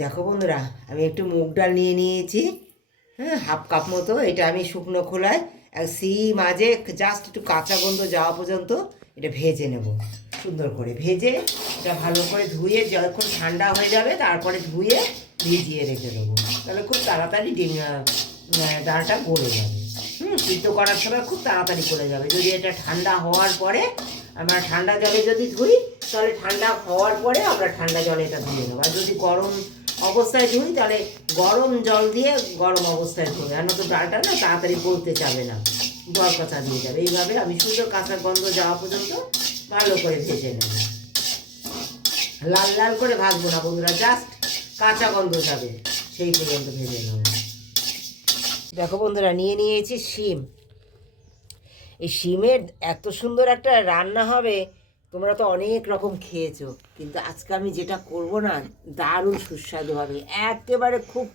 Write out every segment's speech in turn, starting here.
দেখো বন্ধুরা, আমি একটু মুগ ডাল নিয়ে নিয়েছি। হ্যাঁ হাফ কাপ মতো, এটা আমি শুকনো খোলায় এক সি মাঝে জাস্ট একটু কাঁচা গন্ধ যাওয়া পর্যন্ত এটা ভেজে নেব। সুন্দর করে ভেজে, এটা ভালো করে ধুয়ে, যখন ঠান্ডা হয়ে যাবে, তারপরে ধুয়ে ভিজিয়ে রেখে দেবো। তাহলে খুব তাড়াতাড়ি ডিম ডালটা গলে যাবে। হুম, সিদ্ধ করার সময় খুব তাড়াতাড়ি গলে যাবে। যদি এটা ঠান্ডা হওয়ার পরে, আমরা ঠান্ডা জলে যদি ধুই, তাহলে ঠান্ডা হওয়ার পরে আমরা ঠান্ডা জলে এটা ধুয়ে নেব। আর যদি গরম অবস্থায় ধুই, তাহলে গরম জল দিয়ে গরম অবস্থায় ধুই। আর নয়তো ডালটা না তাড়াতাড়ি গলতে যাবে না, জল কাঁচা দিয়ে যাবে। এইভাবে আমি সুন্দর কাঁচা গন্ধ যাওয়া পর্যন্ত ভালো করে ভেজে নেব। লাল লাল করে ভাজবো না বন্ধুরা জাস্ট কাঁচা গন্ধ যাবে, সেই পর্যন্ত ভেজে নেব। দেখো বন্ধুরা, নিয়ে নিয়েছি শিম। এই শিমের এত সুন্দর একটা রান্না হবে তোমরা তো অনেক রকম খেয়েছো, কিন্তু আজকে আমি যেটা করব না, দারুণ সুস্বাদু হবে। একেবারে খুব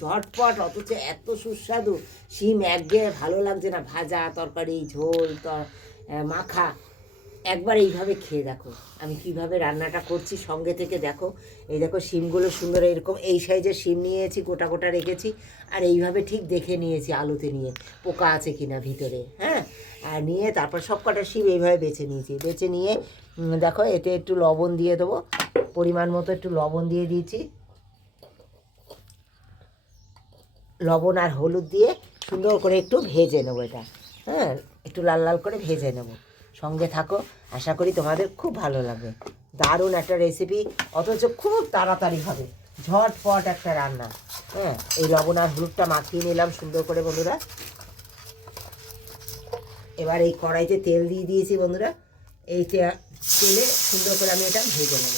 ঝটপট, অথচ এত সুস্বাদু। শিম একঘেয়ে ভালো লাগছে না, ভাজা, তরকারি, ঝোল মাখা। একবার এইভাবে খেয়ে দেখো। আমি কীভাবে রান্নাটা করছি সঙ্গে থেকে দেখো। এই দেখো শিমগুলো সুন্দর এরকম, এই সাইজের শিম নিয়েছি, গোটা গোটা রেখেছি, আর এইভাবে ঠিক দেখে নিয়েছি আলুতে নিয়ে, পোকা আছে কিনা ভিতরে হ্যাঁ? আর নিয়ে তারপর সব কটা শিম এইভাবে বেছে নিয়েছি। বেছে নিয়ে দেখো, এতে একটু লবণ দিয়ে দেবো, পরিমাণ মতো একটু লবণ দিয়ে দিয়েছি। লবণ আর হলুদ দিয়ে সুন্দর করে একটু ভেজে নেব এটা হ্যাঁ? একটু লাল লাল করে ভেজে নেব। সঙ্গে থাকো। আশা করি তোমাদের খুব ভালো লাগবে। দারুণ একটা রেসিপি অথচ খুব তাড়াতাড়ি হবে। ঝটপট একটা রান্না। হ্যাঁ এই লবণ আর হলুদটা মাখিয়ে নিলাম সুন্দর করে বন্ধুরা। এবার এই কড়াইতে তেল দিয়ে দিয়েছি বন্ধুরা। এই তেলে সুন্দর করে আমি এটা ভেজে নেব।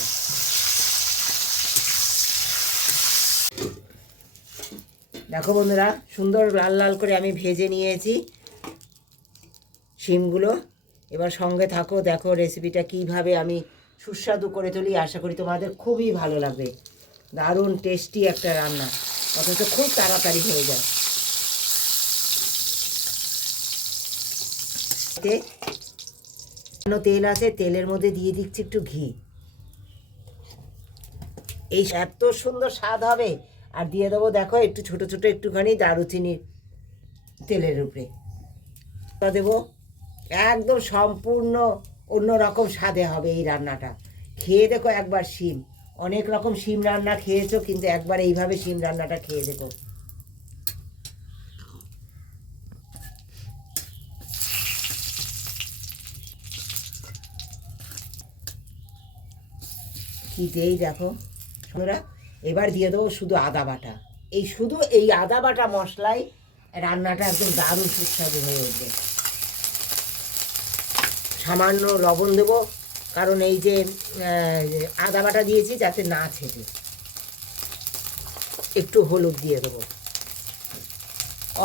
দেখো বন্ধুরা, সুন্দর লাল লাল করে আমি ভেজে নিয়েছি। শিমগুলো। এবার সঙ্গে থাকো, দেখো রেসিপিটা কীভাবে আমি সুস্বাদু করে তুলি। আশা করি তোমাদের খুবই ভালো লাগবে। দারুণ টেস্টি একটা রান্না। অথচ খুব তাড়াতাড়ি হয়ে যায়। তেল আছে, তেলের মধ্যে দিয়ে দিচ্ছি একটু ঘি। এই এত সুন্দর স্বাদ হবে। আর দিয়ে দেবো, দেখো, একটু ছোট ছোট একটুখানি দারুচিনি তেলের উপরে। দেবো একদম সম্পূর্ণ অন্য রকম স্বাদে হবে এই রান্নাটা। খেয়ে দেখো একবার শিম। অনেক রকম শিম রান্না খেয়েছো, কিন্তু একবার এইভাবে শিম রান্নাটা খেয়ে দেখো। কি দেই দেখো? বন্ধুরা, এবার দিয়ে দেবো শুধু আদা বাটা। এই শুধু এই আদা বাটা মশলায় রান্নাটা একদম দারুণ সুস্বাদু হয়ে ওঠে সামান্য লবণ দেবো, কারণ এই যে আদা বাটা দিয়েছি যাতে না ছেটে একটু হলুদ দিয়ে দেবো।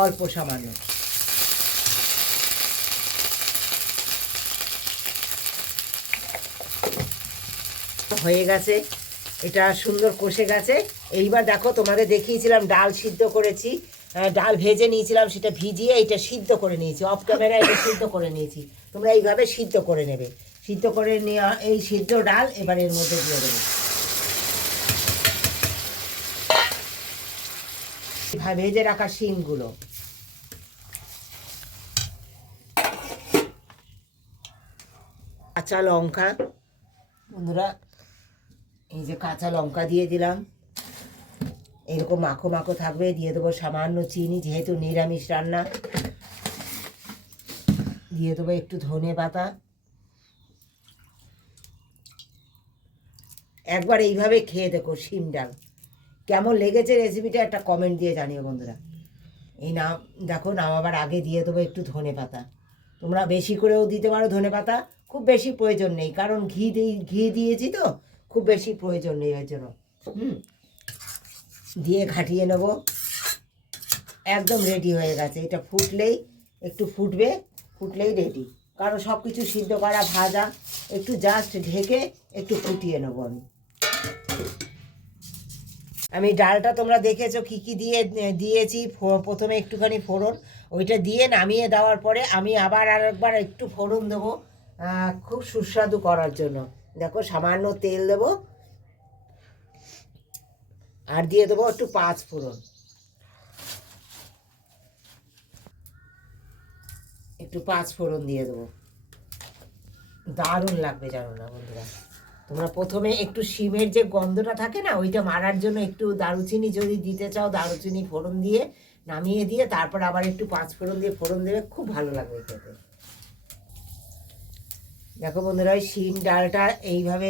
অল্প সামান্য। হয়ে গেছে। এটা সুন্দর কষে গেছে। এইবার দেখো তোমাদের দেখিয়েছিলাম ডাল সিদ্ধ করেছি। ডাল ভেজে নিয়েছিলাম, সেটা ভিজিয়ে এটা সিদ্ধ করে নিয়েছি। অফ ক্যামেরা এটা সিদ্ধ করে নিয়েছি। তোমরা এইভাবে সিদ্ধ করে নেবে। সিদ্ধ করে নেওয়া এই সিদ্ধ ডাল এবার এর মধ্যে দিয়ে দেবো। ভেজে রাখা শিমগুলো। কাঁচা লঙ্কা। বন্ধুরা, এই যে কাঁচা লঙ্কা দিয়ে দিলাম। এরকম মাখো মাখো থাকবে, দিয়ে দেবো সামান্য চিনি, যেহেতু নিরামিষ রান্না। দিয়ে দেবো একটু ধনে পাতা। একবার এইভাবে খেয়ে দেখো শিম ডাল। কেমন লেগেছে রেসিপিটা একটা কমেন্ট দিয়ে জানিও বন্ধুরা। এই নাম দেখো নামাবার আগে দিয়ে দেবো একটু ধনে পাতা। তোমরা বেশি করেও দিতে পারো ধনে পাতা, খুব বেশি প্রয়োজন নেই, কারণ ঘি দিই, ঘি দিয়েছি তো, খুব বেশি প্রয়োজন নেই ওই জন্য। হুম। দিয়ে ঘাটিয়ে নেব। একদম রেডি হয়ে গেছে। এটা ফুটলেই, একটু ফুটবে, ফুটলেই রেডি কারণ সব কিছু সিদ্ধ করা, ভাজা, একটু জাস্ট ঢেকে একটু ফুটিয়ে নেব আমি। আমি ডালটা তোমরা দেখেছ কি কি দিয়ে, দিয়েছি। প্রথমে একটুখানি ফোড়ন। ওইটা দিয়ে নামিয়ে দেওয়ার পরে আমি আবার আর একবার একটু ফোড়ন দেবো খুব সুস্বাদু করার জন্য। দেখো সামান্য তেল দেবো আর দিয়ে দেবো একটু পাঁচ ফোড়ন। একটু পাঁচ ফোড়ন দিয়ে দেবো। দারুণ লাগবে জানো না বন্ধুরা। তোমরা প্রথমে একটু শিমের যে গন্ধটা থাকে না, ওইটা মারার জন্য একটু দারুচিনি যদি দিতে চাও, দারুচিনি ফোড়ন দিয়ে নামিয়ে দিয়ে তারপর আবার একটু পাঁচ ফোড়ন দিয়ে ফোড়ন দেবে, খুব ভালো লাগবে খেতে। দেখো বন্ধুরা, ওই শিম ডালটা এইভাবে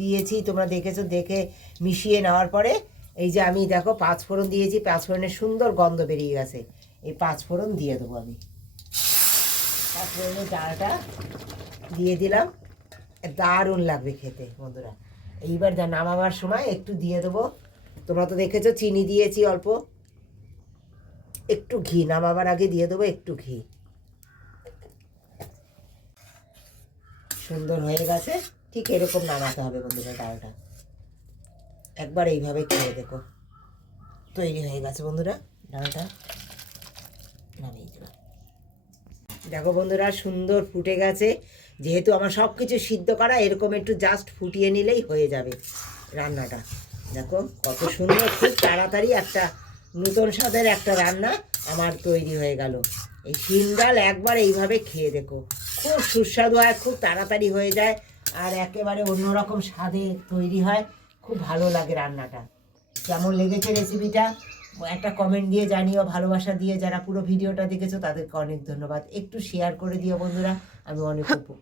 দিয়েছি, তোমরা দেখেছ, দেখে মিশিয়ে নেওয়ার পরে এই যে আমি, দেখো, পাঁচ ফোড়ন দিয়েছি, পাঁচ ফোড়নের সুন্দর গন্ধ বেরিয়ে গেছে। এই পাঁচ ফোড়ন দিয়ে দেবো আমি। পাঁচ ফোড়নের ডালটা দিয়ে দিলাম। দারুণ লাগবে খেতে, বন্ধুরা। এইবার যা নামাবার সময় একটু দিয়ে দেবো। তোমরা তো দেখেছ, চিনি দিয়েছি অল্প। একটু ঘি, নামাবার আগে দিয়ে দেবো একটু ঘি। সুন্দর হয়ে গেছে। ঠিক এরকম নামাতে হবে বন্ধুরা ডালটা। একবার এইভাবে খেয়ে দেখো। তৈরি হয়ে গেছে বন্ধুরা, ডালটা নামিয়ে দেখো বন্ধুরা, সুন্দর ফুটে গেছে। যেহেতু আমার সব কিছু সিদ্ধ করা, এরকম একটু জাস্ট ফুটিয়ে নিলেই হয়ে যাবে রান্নাটা। দেখো কত সুন্দর, খুব তাড়াতাড়ি একটা নূতন স্বাদের একটা রান্না আমার তৈরি হয়ে গেল। এই শিম ডাল একবার এইভাবে খেয়ে দেখো। খুব সুস্বাদু হয়, খুব তাড়াতাড়ি হয়ে যায় আর একেবারে অন্যরকম স্বাদে তৈরি হয়। খুব ভালো লাগে রান্নাটা। কেমন লেগেছে রেসিপিটা একটা কমেন্ট দিয়ে জানিও, ভালোবাসা দিয়ে যারা পুরো ভিডিওটা দেখেছ, তাদেরকে অনেক ধন্যবাদ। একটু শেয়ার করে দিও বন্ধুরা, আমি অনেক উপকৃত।